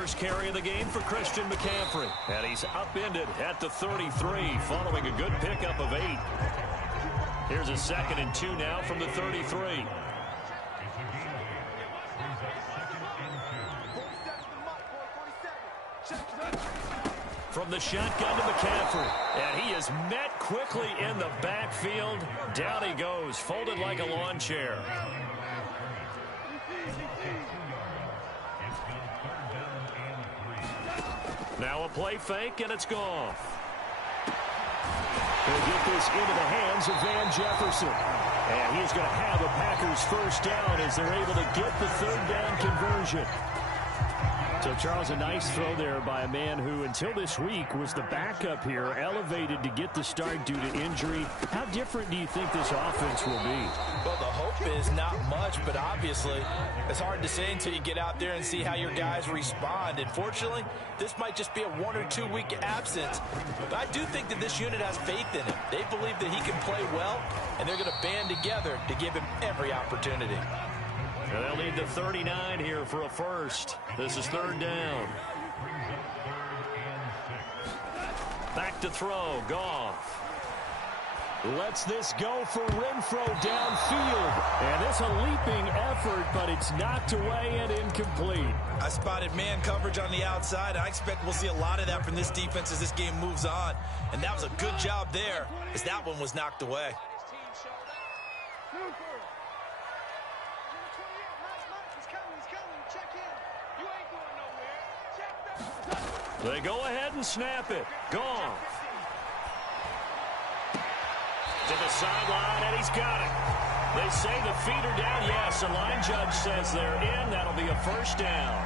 First carry of the game for Christian McCaffrey. And he's upended at the 33 following a good pickup of 8. Here's a 2nd and 2 now from the 33. From the shotgun to McCaffrey. And he is met quickly in the backfield. Down he goes, folded like a lawn chair. Now a play fake, and it's gone. They'll get this into the hands of Van Jefferson. And he's going to have a Packers first down as they're able to get the 3rd down conversion. So, Charles, a nice throw there by a man who, until this week, was the backup here, elevated to get the start due to injury. How different do you think this offense will be? Well, the hope is not much, but obviously it's hard to say until you get out there and see how your guys respond. And fortunately, this might just be a 1 or 2 week absence. But I do think that this unit has faith in him. They believe that he can play well, and they're going to band together to give him every opportunity. And they'll need the 39 here for a first. This is 3rd down. Back to throw. Goff lets this go for Renfro downfield. And it's a leaping effort, but it's knocked away and incomplete. I spotted man coverage on the outside. I expect we'll see a lot of that from this defense as this game moves on. And that was a good job there as that one was knocked away. They go ahead and snap it. Gone. To the sideline, and he's got it. They say the feet are down. Yes, the line judge says they're in. That'll be a first down.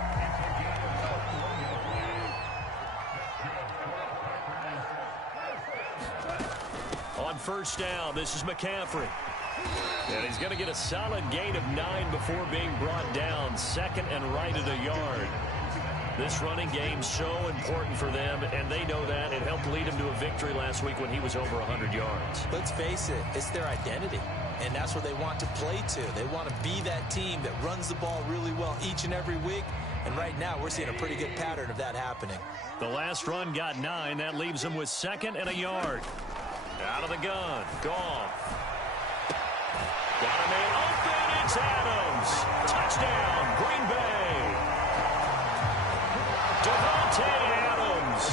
On first down, this is McCaffrey. And he's going to get a solid gain of 9 before being brought down. 2nd and right at a yard. This running game's so important for them, and they know that. It helped lead him to a victory last week when he was over 100 yards. Let's face it, it's their identity, and that's what they want to play to. They want to be that team that runs the ball really well each and every week, and right now we're seeing a pretty good pattern of that happening. The last run got 9. That leaves them with 2nd and a yard. Out of the gun. Goff. Got a man open. It's Adams. Touchdown, Green Bay. Devontae Adams,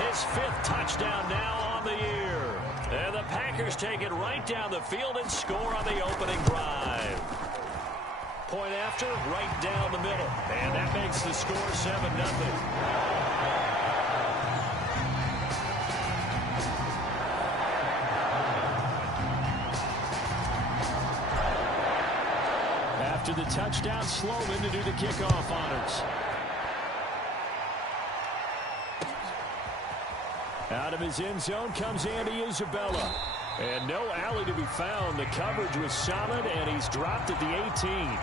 his 5th touchdown now on the year. And the Packers take it right down the field and score on the opening drive. Point after, right down the middle. And that makes the score 7-0. After the touchdown, Sloman to do the kickoff honors. Out of his end zone comes Andy Isabella. And no alley to be found. The coverage was solid, and he's dropped at the 18.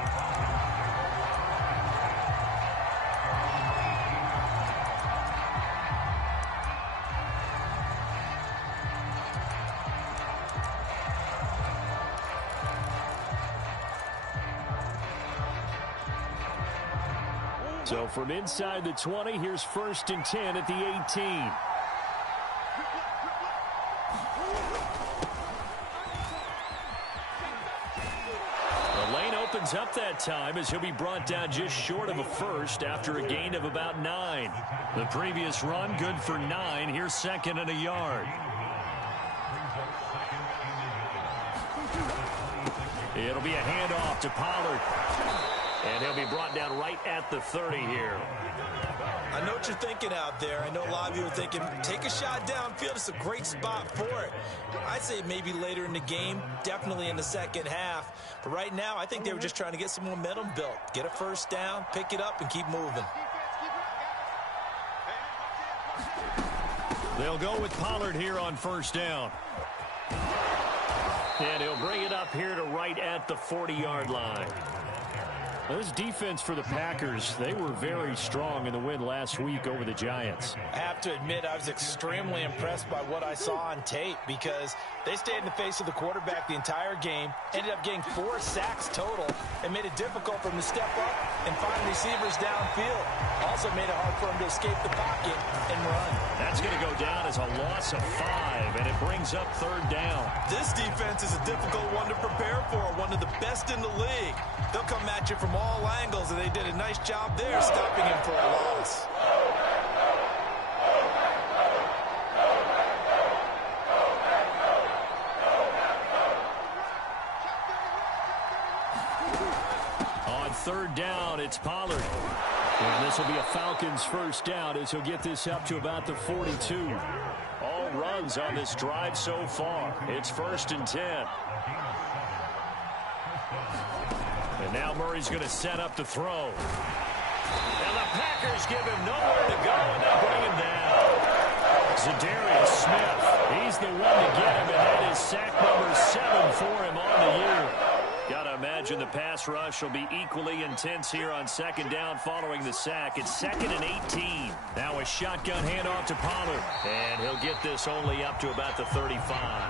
So from inside the 20, here's 1st and 10 at the 18. Up that time as he'll be brought down just short of a first after a gain of about 9. The previous run good for 9. Here's 2nd and a yard. It'll be a handoff to Pollard. And he'll be brought down right at the 30 here. I know what you're thinking out there. I know a lot of you are thinking, take a shot downfield. It's a great spot for it. I'd say maybe later in the game, definitely in the second half. But right now, I think they were just trying to get some momentum built. Get a first down, pick it up, and keep moving. They'll go with Pollard here on first down. And he'll bring it up here to right at the 40-yard line. Well, this defense for the Packers, they were very strong in the win last week over the Giants. I have to admit, I was extremely impressed by what I saw on tape because they stayed in the face of the quarterback the entire game, ended up getting 4 sacks total, and made it difficult for him to step up and find receivers downfield. Also made it hard for him to escape the pocket and run. That's going to go down as a loss of 5, and it brings up 3rd down. This defense is a difficult one to prepare for, one of the best in the league. They'll come at you from all angles, and they did a nice job there stopping him for a loss. On 3rd down, it's Pollard. And this will be a Falcons first down as he'll get this up to about the 42. All runs on this drive so far. It's 1st and 10. And now Murray's going to set up to throw. And the Packers give him nowhere to go, and they bring him down. Zadarius Smith, he's the one to get him, and that is sack number 7 for him on the year. Got to imagine the pass rush will be equally intense here on 2nd down following the sack. It's 2nd and 18. Now a shotgun handoff to Pollard, and he'll get this only up to about the 35.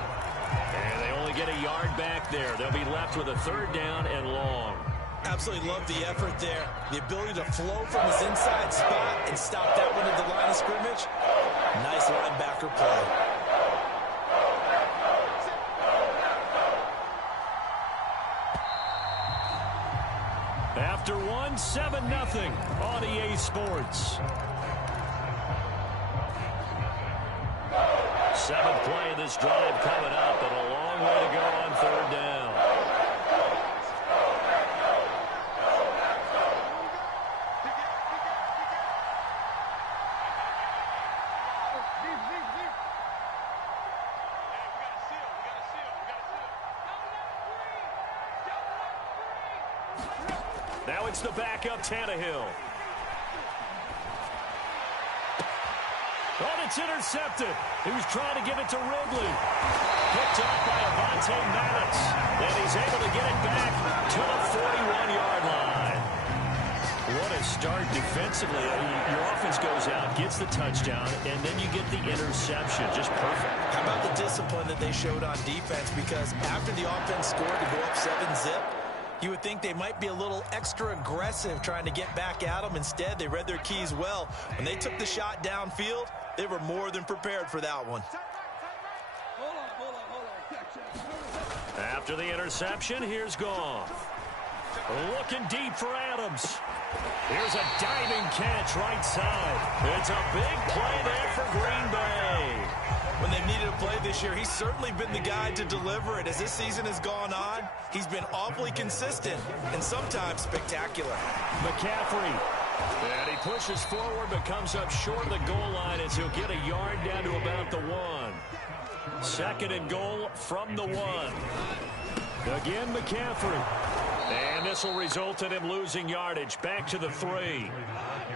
And they only get a yard back there. They'll be left with a 3rd down and long. Absolutely love the effort there. The ability to flow from his inside spot and stop that one at the line of scrimmage. Nice linebacker play. After 7-0 on EA Sports. 7th play of this drive coming up, but a long way to go on 3rd down. Now it's the backup Tannehill. Oh, it's intercepted. He was trying to get it to Ridley. Picked up by Avonte Maddox. And he's able to get it back to the 41-yard line. What a start defensively. I mean, your offense goes out, gets the touchdown, and then you get the interception. Just perfect. How about the discipline that they showed on defense? Because after the offense scored to go up 7-zip, you would think they might be a little extra aggressive trying to get back at them. Instead, they read their keys well. When they took the shot downfield, they were more than prepared for that one. After the interception, here's Goff. Looking deep for Adams. Here's a diving catch right side. It's a big play there for Green Bay. When they've needed a play this year, he's certainly been the guy to deliver it. As this season has gone on, he's been awfully consistent and sometimes spectacular. McCaffrey. And he pushes forward but comes up short of the goal line as he'll get a yard down to about the 1. 2nd and goal from the 1. Again, McCaffrey. And this will result in him losing yardage back to the 3.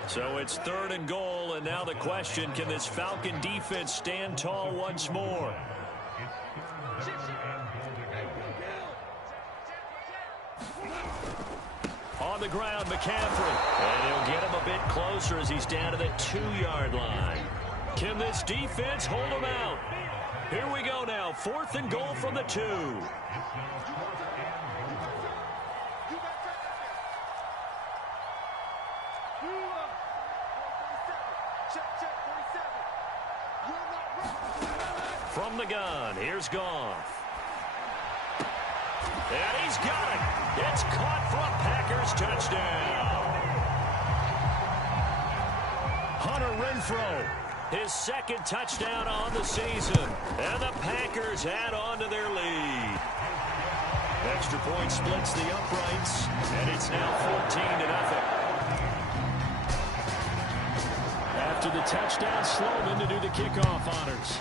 So it's 3rd and goal, and now the question, can this Falcon defense stand tall once more? On the ground, McCaffrey. And he'll get him a bit closer as he's down to the 2-yard line. Can this defense hold him out? Here we go now, 4th and goal from the 2. From the gun, here's Goff. And he's got it. It's caught for a Packers touchdown. Hunter Renfrow, his 2nd touchdown on the season. And the Packers add on to their lead. Extra point splits the uprights, and it's now 14-0. After the touchdown, Sloman to do the kickoff honors.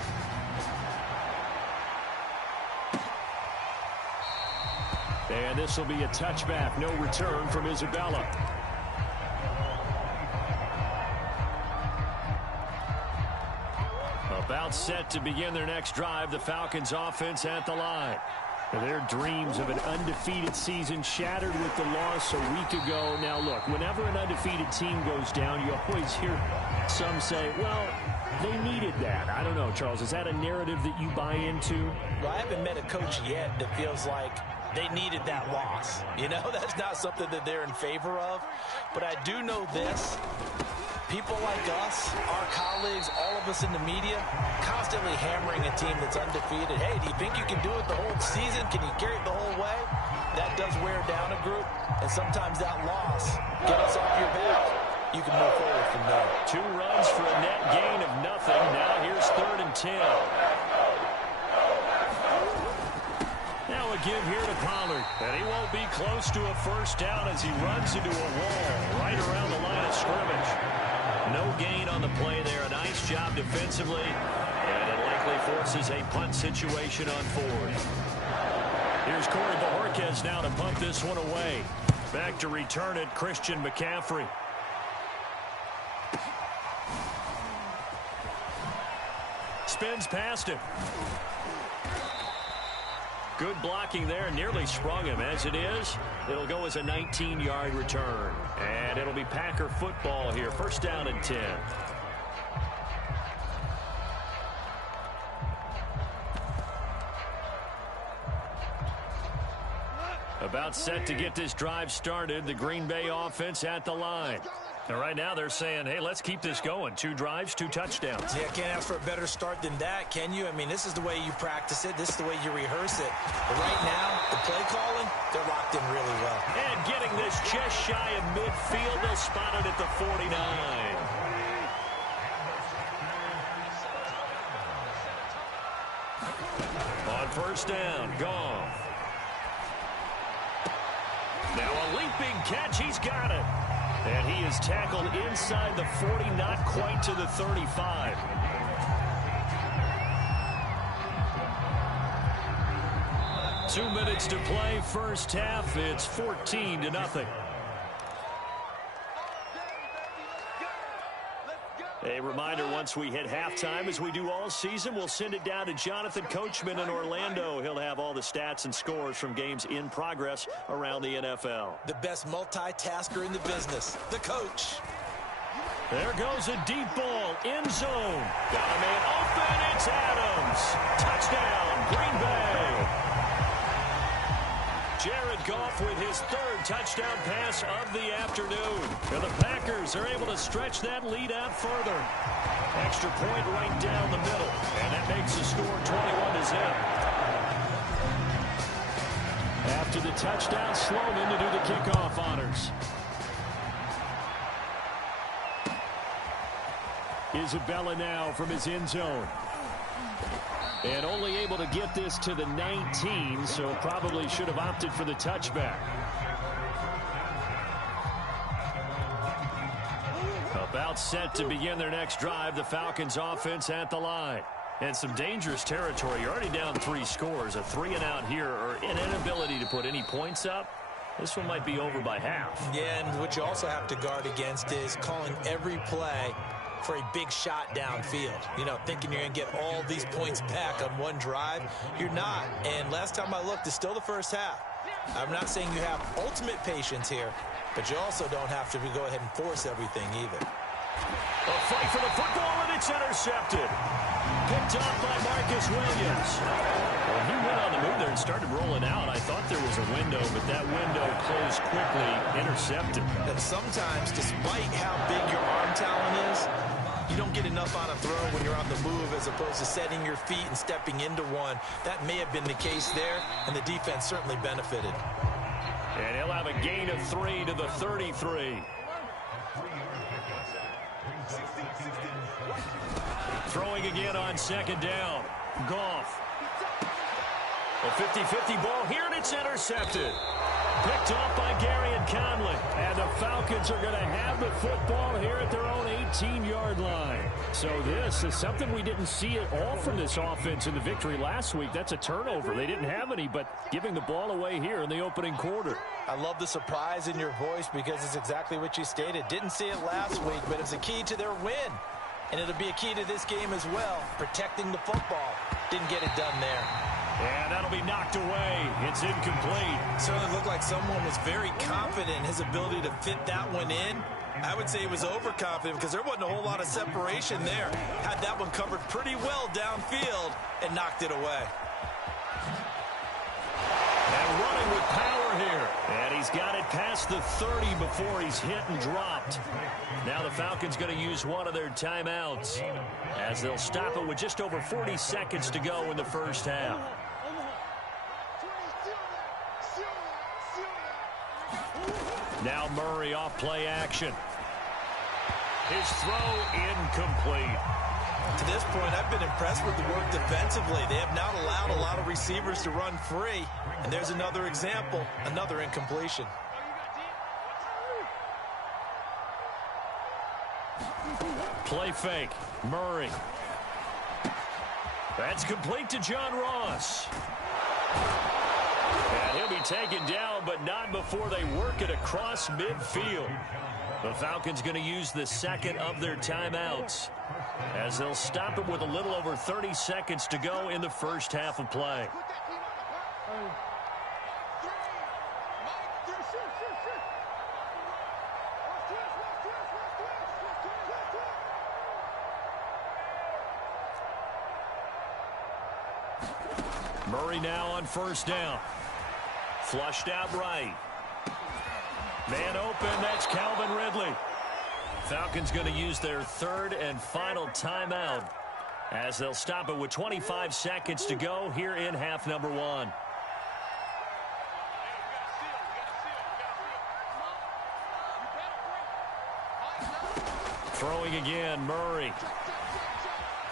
And this will be a touchback. No return from Isabella. About set to begin their next drive. The Falcons offense at the line. Their dreams of an undefeated season shattered with the loss a week ago. Now, look, whenever an undefeated team goes down, you always hear some say, well, they needed that. I don't know, Charles. Is that a narrative that you buy into? Well, I haven't met a coach yet that feels like they needed that loss. You know, that's not something that they're in favor of. But I do know this. People like us, our colleagues, all of us in the media, constantly hammering a team that's undefeated. Hey, do you think you can do it the whole season? Can you carry it the whole way? That does wear down a group, and sometimes that loss get us off your back. You can move forward from there. 2 runs for a net gain of nothing. Now here's 3rd and 10. Now a give here to Pollard. And he won't be close to a first down as he runs into a wall right around the line of scrimmage. No gain on the play there. A nice job defensively. And it likely forces a punt situation on 4th. Here's Corey Bojorquez now to punt this one away. Back to return it, Christian McCaffrey. Spins past him. Good blocking there. Nearly sprung him. As it is, it'll go as a 19-yard return. And it'll be Packer football here. First down and 10. About set to get this drive started. The Green Bay offense at the line. And right now they're saying, hey, let's keep this going. 2 drives, 2 touchdowns. Yeah, can't ask for a better start than that, can you? I mean, this is the way you practice it. This is the way you rehearse it. But right now, the play calling, they're locked in really well. And getting this just shy of midfield. They'll spot it at the 49. On first down, Goff. Now a leaping catch. He's got it. And he is tackled inside the 40, not quite to the 35. Two minutes to play, first half. It's 14-0. A reminder, once we hit halftime, as we do all season, we'll send it down to Jonathan Coachman in Orlando. He'll have all the stats and scores from games in progress around the NFL. The best multitasker in the business, the coach. There goes a deep ball, end zone. Got a man open, it's Adams. Touchdown, Green Bay. Jared Goff with his 3rd touchdown pass of the afternoon. And the Packers are able to stretch that lead out further. Extra point right down the middle. And that makes the score 21-0. After the touchdown, Sloman to do the kickoff honors. Isabella now from his end zone. And only able to get this to the 19, so probably should have opted for the touchback. About set to begin their next drive, the Falcons offense at the line. And some dangerous territory. You're already down 3 scores. A 3-and-out here, or an inability to put any points up. This one might be over by half. Yeah, and what you also have to guard against is calling every play for a big shot downfield. You know, thinking you're going to get all these points back on one drive. You're not. And last time I looked, it's still the first half. I'm not saying you have ultimate patience here, but you also don't have to go ahead and force everything either. A fight for the football, and it's intercepted. Picked up by Marcus Williams. Well, he went on the move there and started rolling out. I thought there was a window, but that window closed quickly. Intercepted. And sometimes, despite how big your arm talent is, you don't get enough on a throw when you're on the move as opposed to setting your feet and stepping into one. That may have been the case there, and the defense certainly benefited. And he'll have a gain of 3 to the 33. Throwing again on second down. Goff. A 50-50 ball here, and it's intercepted. Picked off by Gary and Conley. And the Falcons are going to have the football here at their own 18-yard line. So this is something we didn't see at all from this offense in the victory last week. That's a turnover. They didn't have any, but giving the ball away here in the opening quarter. I love the surprise in your voice because it's exactly what you stated. Didn't see it last week, but it's a key to their win. And it'll be a key to this game as well, protecting the football. Didn't get it done there. And that'll be knocked away. It's incomplete. Certainly looked like someone was very confident in his ability to fit that one in. I would say he was overconfident because there wasn't a whole lot of separation there. Had that one covered pretty well downfield and knocked it away. And running with power here. And he's got it past the 30 before he's hit and dropped. Now the Falcons going to use one of their timeouts as they'll stop it with just over 40 seconds to go in the first half. Now Murray off play action. His throw incomplete. To this point, I've been impressed with the work defensively. They have not allowed a lot of receivers to run free. And there's another example, another incompletion. Play fake. Murray. That's complete to John Ross. And he'll be taken down, but not before they work it across midfield. The Falcons going to use the second of their timeouts as they'll stop it with a little over 30 seconds to go in the first half of play. Murray now on first down. Flushed out right. Man open, that's Calvin Ridley. Falcons going to use their third and final timeout as they'll stop it with 25 seconds to go here in half number one. Throwing again, Murray.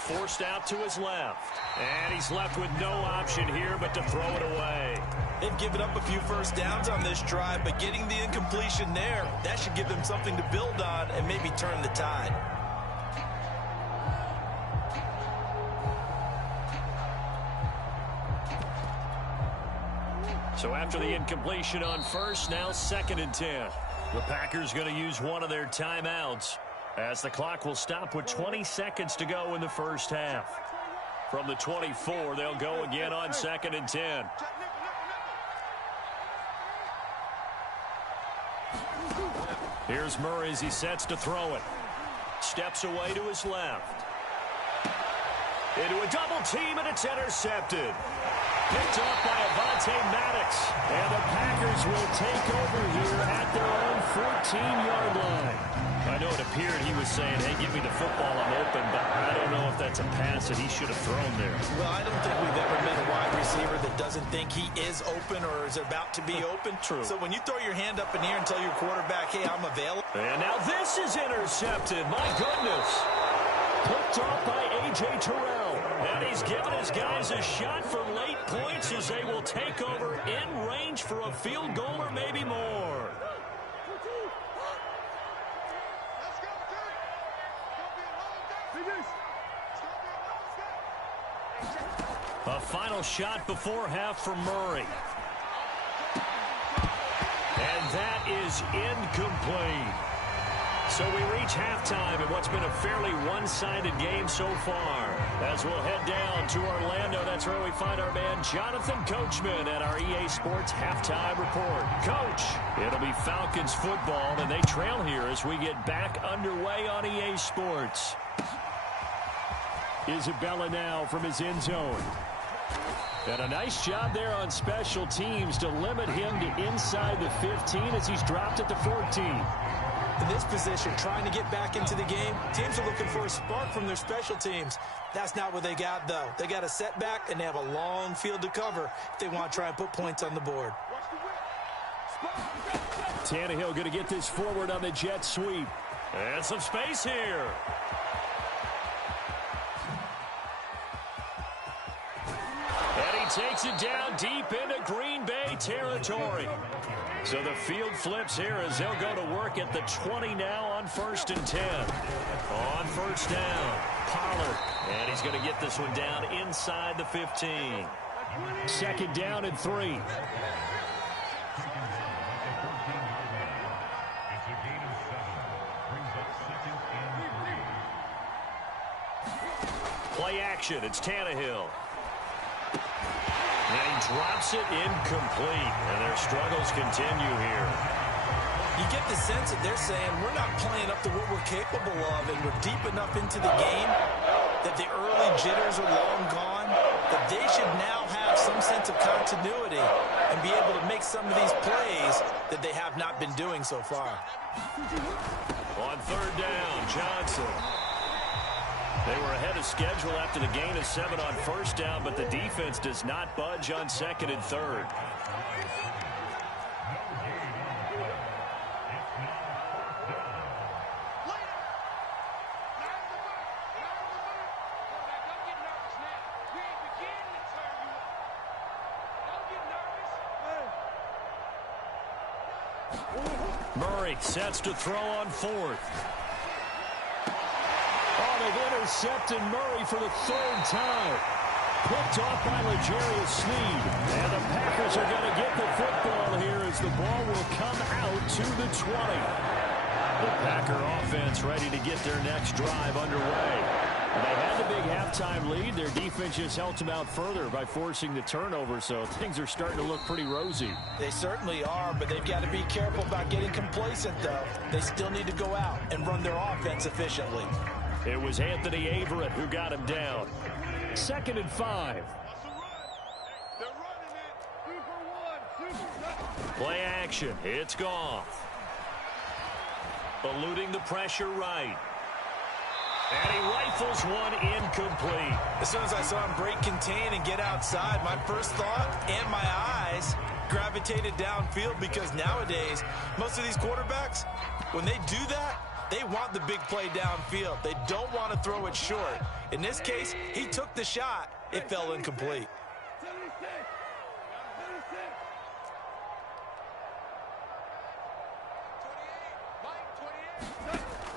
Forced out to his left. And he's left with no option here but to throw it away. They've given up a few first downs on this drive, but getting the incompletion there, that should give them something to build on and maybe turn the tide. So after the incompletion on first, now 2nd and 10. The Packers going to use one of their timeouts as the clock will stop with 20 seconds to go in the first half. From the 24, they'll go again on 2nd and 10. Here's Murray as he sets to throw it. Steps away to his left. Into a double team, and it's intercepted. Picked off by Avonte Maddox. And the Packers will take over here at their own 14-yard line. I know it appeared he was saying, hey, give me the football, I'm open, but I don't know if that's a pass that he should have thrown there. Well, I don't think we've ever met a wide receiver that doesn't think he is open or is about to be open. True. So when you throw your hand up in the air and tell your quarterback, hey, I'm available. And now this is intercepted. My goodness. Picked off by A.J. Terrell. And he's given his guys a shot for late points as they will take over in range for a field goal or maybe more. A final shot before half from Murray. And that is incomplete. So we reach halftime in what's been a fairly one-sided game so far. As we'll head down to Orlando, that's where we find our man Jonathan Coachman at our EA Sports Halftime Report. Coach, it'll be Falcons football, and they trail here as we get back underway on EA Sports. Isabella now from his end zone. And a nice job there on special teams to limit him to inside the 15 as he's dropped at the 14. In this position, trying to get back into the game, teams are looking for a spark from their special teams. That's not what they got, though. They got a setback, and they have a long field to cover if they want to try and put points on the board. Tannehill going to get this forward on the jet sweep. And some space here. And he takes it down deep into Green Bay territory. So the field flips here as they'll go to work at the 20 now on 1st and 10. On first down, Pollard. And he's going to get this one down inside the 15. 2nd down and 3. Play action. It's Tannehill. And he drops it incomplete. And their struggles continue here. You get the sense that they're saying we're not playing up to what we're capable of, and we're deep enough into the game that the early jitters are long gone, that they should now have some sense of continuity and be able to make some of these plays that they have not been doing so far. On third down, Johnson. They were ahead of schedule after the gain of 7 on first down, but the defense does not budge on second and third. Murray sets to throw on fourth. Oh, they've intercepted Murray for the third time. Picked off by L'Jarius Sneed. And the Packers are going to get the football here as the ball will come out to the 20. The Packer offense ready to get their next drive underway. They had the big halftime lead. Their defense just helped them out further by forcing the turnover, so things are starting to look pretty rosy. They certainly are, but they've got to be careful about getting complacent, though. They still need to go out and run their offense efficiently. It was Anthony Averett who got him down. 2nd and 5. Play action. It's Goff. Eluding the pressure right. And he rifles one incomplete. As soon as I saw him break contain and get outside, my first thought and my eyes gravitated downfield, because nowadays, most of these quarterbacks, when they do that, they want the big play downfield. They don't want to throw it short. In this case, he took the shot. It fell incomplete.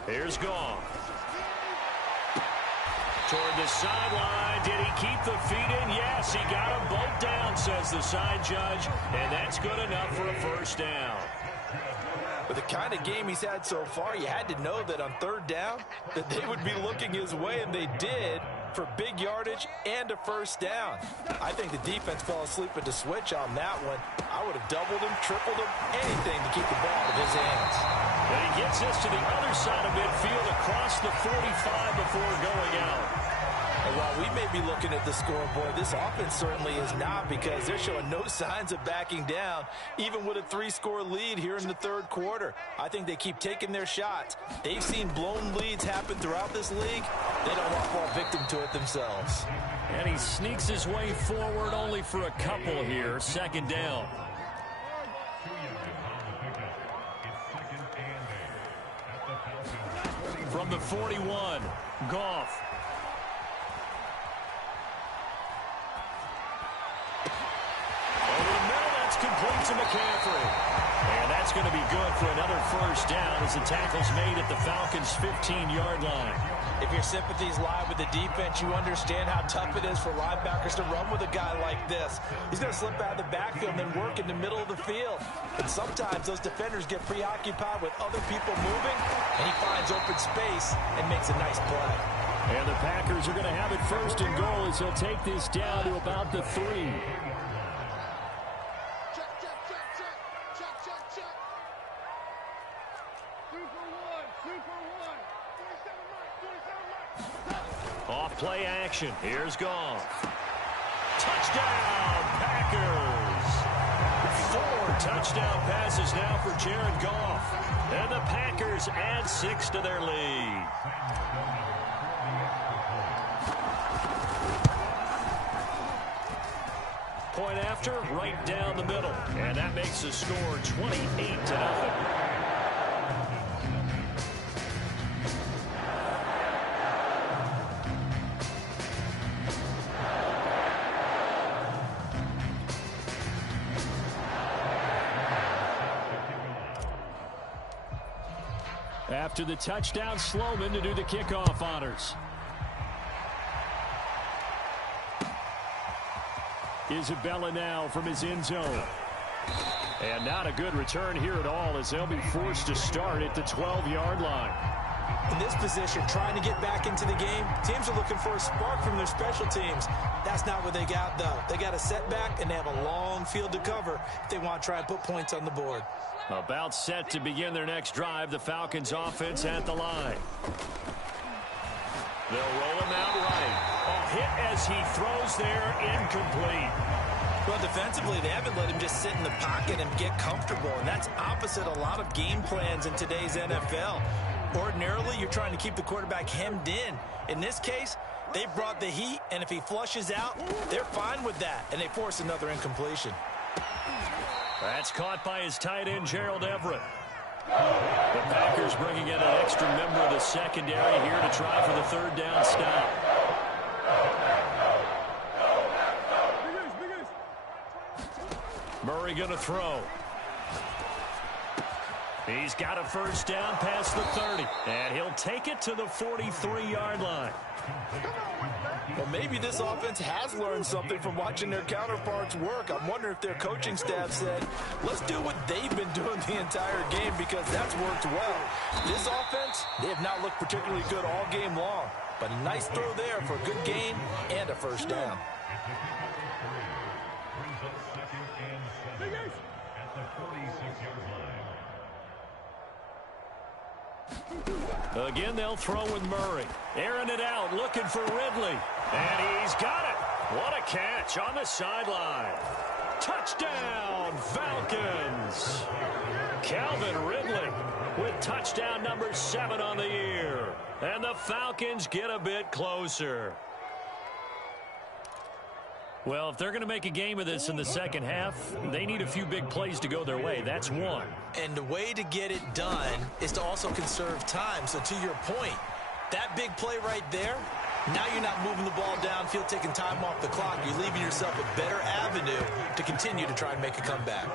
Here's Goff. Toward the sideline. Did he keep the feet in? Yes, he got them both down, says the side judge. And that's good enough for a first down. With the kind of game he's had so far, you had to know that on third down that they would be looking his way, and they did, for big yardage and a first down. I think the defense fell asleep at the switch on that one. I would have doubled him, tripled him, anything to keep the ball out of his hands. And he gets this to the other side of midfield across the 45 before going out. And while we may be looking at the scoreboard, this offense certainly is not, because they're showing no signs of backing down, even with a 3-score lead here in the third quarter. I think they keep taking their shots. They've seen blown leads happen throughout this league. They don't want to fall victim to it themselves. And he sneaks his way forward only for a couple here. 2nd down. From the 41, Goff. Complete to McCaffrey. And that's going to be good for another first down as the tackle's made at the Falcons' 15-yard line. If your sympathies lie with the defense, you understand how tough it is for linebackers to run with a guy like this. He's going to slip out of the backfield and then work in the middle of the field. And sometimes those defenders get preoccupied with other people moving, and he finds open space and makes a nice play. And the Packers are going to have it 1st and goal as they'll take this down to about the 3. Off play action. Here's Goff. Touchdown, Packers. 4 touchdown passes now for Jared Goff. And the Packers add 6 to their lead. Point after, right down the middle. And that makes the score 28-0. After the touchdown, Sloman to do the kickoff honors. Isabella now from his end zone. And not a good return here at all as they'll be forced to start at the 12-yard line. In this position, trying to get back into the game, teams are looking for a spark from their special teams. That's not what they got, though. They got a setback, and they have a long field to cover if they want to try and put points on the board. About set to begin their next drive, the Falcons offense at the line. They'll roll him out right. A hit as he throws there, incomplete. Well, defensively, they haven't let him just sit in the pocket and get comfortable, and that's opposite a lot of game plans in today's NFL. Ordinarily, you're trying to keep the quarterback hemmed in. In this case, they brought the heat, and if he flushes out, they're fine with that, and they force another incompletion. That's caught by his tight end, Gerald Everett. The Packers bringing in an extra member of the secondary here to try for the third down stop. Murray going to throw. He's got a first down past the 30, and he'll take it to the 43-yard line. Well, maybe this offense has learned something from watching their counterparts work. I'm wondering if their coaching staff said, let's do what they've been doing the entire game because that's worked well. This offense, they have not looked particularly good all game long, but a nice throw there for a good gain and a first down. Again, they'll throw with Murray. Airing it out, looking for Ridley. And he's got it. What a catch on the sideline. Touchdown, Falcons. Calvin Ridley with touchdown number 7 on the year. And the Falcons get a bit closer. Well, if they're going to make a game of this in the second half, they need a few big plays to go their way. That's one. And the way to get it done is to also conserve time. So to your point, that big play right there, now you're not moving the ball downfield, taking time off the clock. You're leaving yourself a better avenue to continue to try and make a comeback.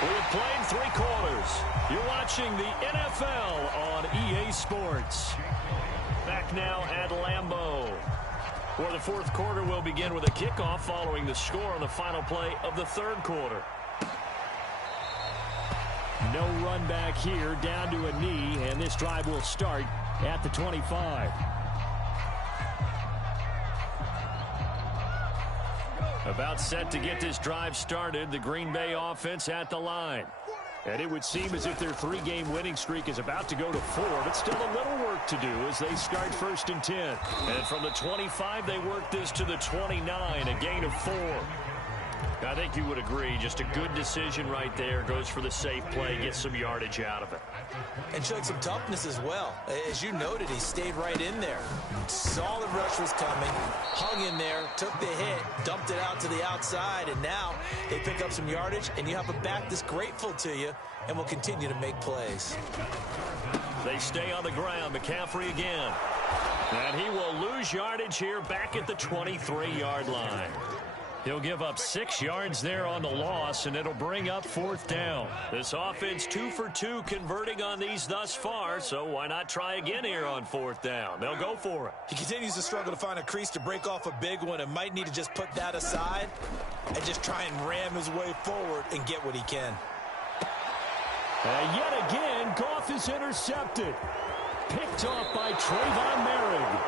We have played 3 quarters. You're watching the NFL on EA Sports. Back now at Lambeau. For the fourth quarter, we'll begin with a kickoff following the score on the final play of the third quarter. No run back here, down to a knee, and this drive will start at the 25. About set to get this drive started, the Green Bay offense at the line. And it would seem as if their 3-game winning streak is about to go to 4, but still a little work to do as they start 1st and 10. And from the 25, they work this to the 29, a gain of 4. I think you would agree, just a good decision right there. Goes for the safe play, gets some yardage out of it. And showed some toughness as well. As you noted, he stayed right in there. Saw the rush was coming, hung in there, took the hit, dumped it out to the outside, and now they pick up some yardage, and you have a back that's grateful to you and will continue to make plays. They stay on the ground. McCaffrey again. And he will lose yardage here back at the 23-yard line. He'll give up 6 yards there on the loss, and it'll bring up 4th down. This offense 2 for 2 converting on these thus far, so why not try again here on 4th down? They'll go for it. He continues to struggle to find a crease to break off a big one and might need to just put that aside and just try and ram his way forward and get what he can. And yet again, Goff is intercepted. Picked off by Trayvon Merrick.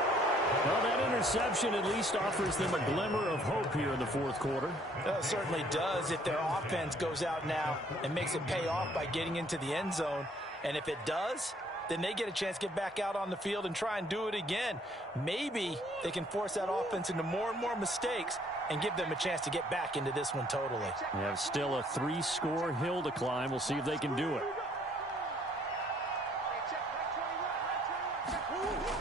Well, that interception at least offers them a glimmer of hope here in the fourth quarter. It certainly does if their offense goes out now and makes it pay off by getting into the end zone. And if it does, then they get a chance to get back out on the field and try and do it again. Maybe they can force that offense into more and more mistakes and give them a chance to get back into this one totally. They have still a 3-score hill to climb. We'll see if they can do it.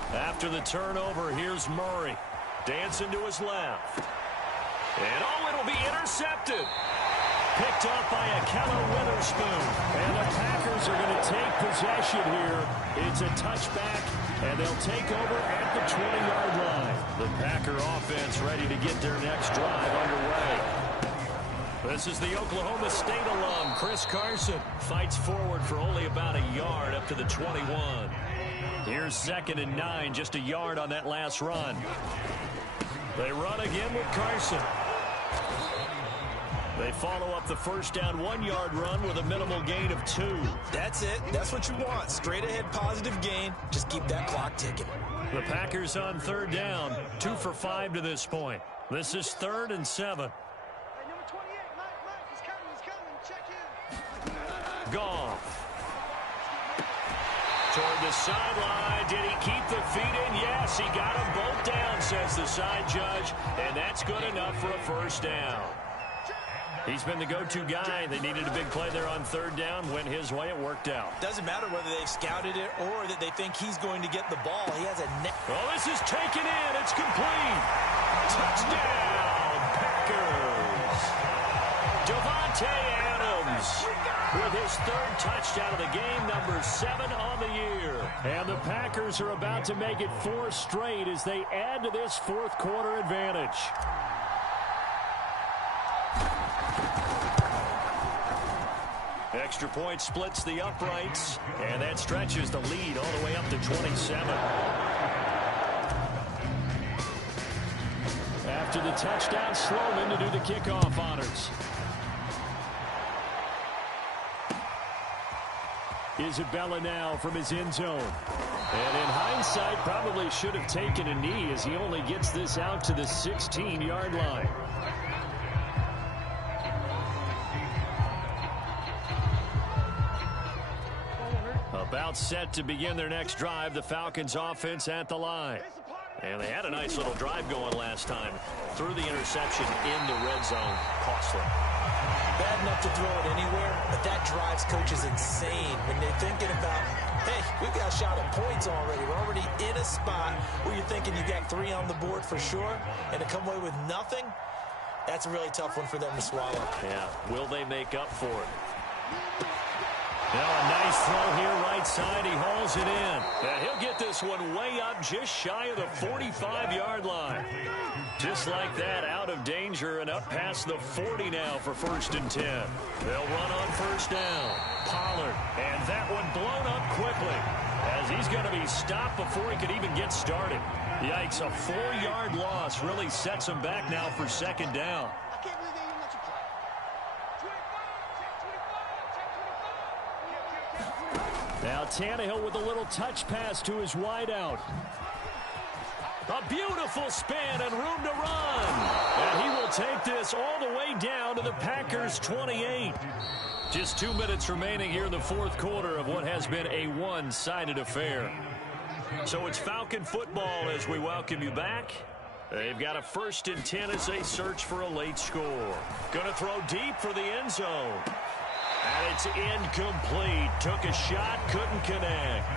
After the turnover, here's Murray. Dancing to his left. And it'll be intercepted. Picked off by Akella Witherspoon. And the Packers are going to take possession here. It's a touchback, and they'll take over at the 20-yard line. The Packer offense ready to get their next drive underway. This is the Oklahoma State alum, Chris Carson. Fights forward for only about a yard up to the 21. Here's 2nd and 9, just a yard on that last run. They run again with Carson. They They follow up the first down 1-yard run with a minimal gain of 2. That's it. That's what you want. Straight ahead positive gain. Just keep that clock ticking. The Packers on third down. 2 for 5 to this point. This is 3rd and 7. Goff. Toward the sideline. Did he keep the feet in? Yes, he got them both down, says the side judge. And that's good enough for a first down. He's been the go-to guy. They needed a big play there on third down. Went his way. It worked out. Doesn't matter whether they've scouted it or that they think he's going to get the ball. He has a net. Oh, this is taken in. It's complete. Touchdown, Packers. Devontae Adams with his 3rd touchdown of the game, number 7 on the year. And the Packers are about to make it 4 straight as they add to this fourth quarter advantage. Extra point splits the uprights, and that stretches the lead all the way up to 27. After the touchdown, Sloman to do the kickoff honors. Isabella now from his end zone. And in hindsight, probably should have taken a knee as he only gets this out to the 16-yard line. About set to begin their next drive, the Falcons offense at the line. And they had a nice little drive going last time. Threw the interception in the red zone. Costly. Bad enough to throw it anywhere, but that drives coaches insane when they're thinking about, hey, we've got a shot at points already. We're already in a spot where you're thinking you got 3 on the board for sure, and to come away with nothing, that's a really tough one for them to swallow. Yeah, will they make up for it? Now a nice throw here, right side. He hauls it in. And he'll get this one way up just shy of the 45-yard line. Just like that, out of danger and up past the 40 now for 1st and 10. They'll run on first down. Pollard, and that one blown up quickly as he's going to be stopped before he could even get started. Yikes, a 4-yard loss really sets him back now for 2nd down. Now Tannehill with a little touch pass to his wideout. A beautiful spin and room to run. And he will take this all the way down to the Packers' 28. Just 2 minutes remaining here in the fourth quarter of what has been a one-sided affair. So it's Falcon football as we welcome you back. They've got a 1st and 10 as they search for a late score. Going to throw deep for the end zone. And it's incomplete. Took a shot, couldn't connect.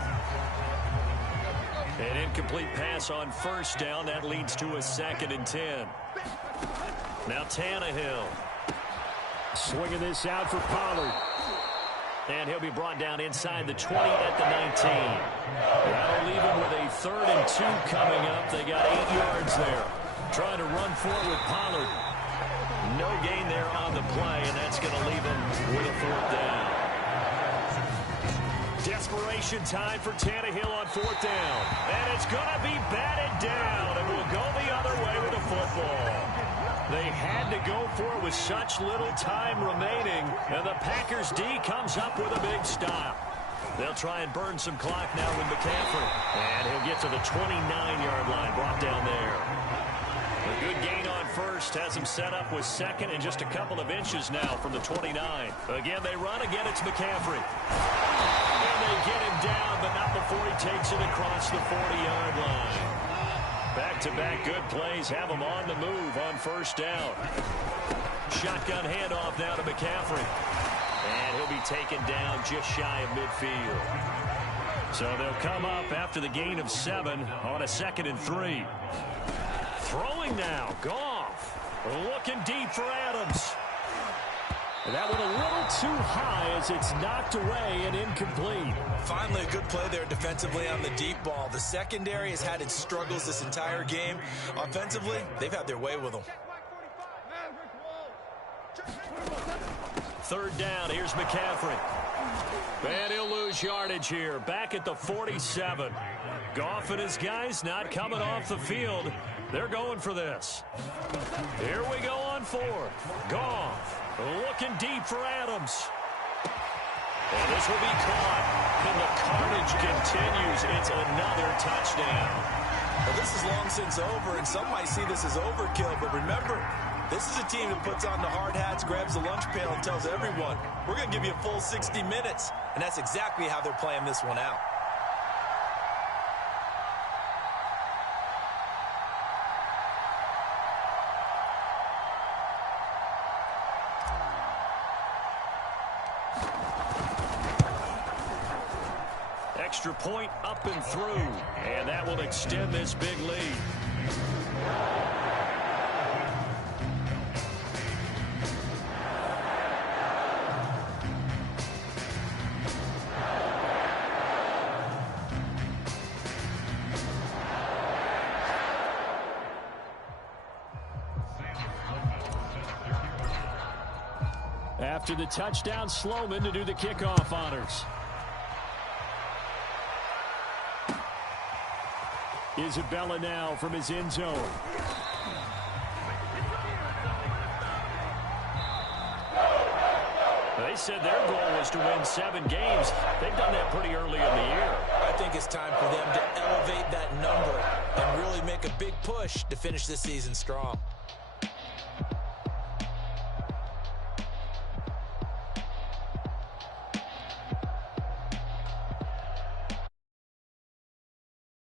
An incomplete pass on first down. That leads to a 2nd and 10. Now Tannehill. Swinging this out for Pollard. And he'll be brought down inside the 20 at the 19. That'll leave him with a 3rd and 2 coming up. They got 8 yards there. Trying to run for it with Pollard. No gain there on the play, and that's going to leave him with a 4th down. Desperation time for Tannehill on 4th down. And it's going to be batted down, and will go the other way with the football. They had to go for it with such little time remaining, and the Packers D comes up with a big stop. They'll try and burn some clock now with McCaffrey. And he'll get to the 29-yard line, brought down there. A good gain on first has him set up with 2nd and just a couple of inches now from the 29. Again, they run. Again, it's McCaffrey. And they get him down, but not before he takes it across the 40-yard line. Back-to-back good plays have him on the move on first down. Shotgun handoff now to McCaffrey. And he'll be taken down just shy of midfield. So they'll come up after the gain of 7 on a 2nd and 3. Throwing now, Goff. Looking deep for Adams. And that one a little too high as it's knocked away and incomplete. Finally, a good play there defensively on the deep ball. The secondary has had its struggles this entire game. Offensively, they've had their way with them. 3rd down, here's McCaffrey. And he'll lose yardage here. Back at the 47. Goff and his guys not coming off the field. They're going for this. Here we go on on fourth. Goff looking deep for Adams. And this will be caught. And the carnage continues. It's another touchdown. Well, this is long since over, and some might see this as overkill. But remember, this is a team that puts on the hard hats, grabs the lunch pail, and tells everyone, we're going to give you a full 60 minutes. And that's exactly how they're playing this one out. Extra point up and through, and that will extend this big lead. After the touchdown, Sloman to do the kickoff honors. Isabella now from his end zone. They said their goal was to win 7 games. They've done that pretty early in the year. I think it's time for them to elevate that number and really make a big push to finish this season strong.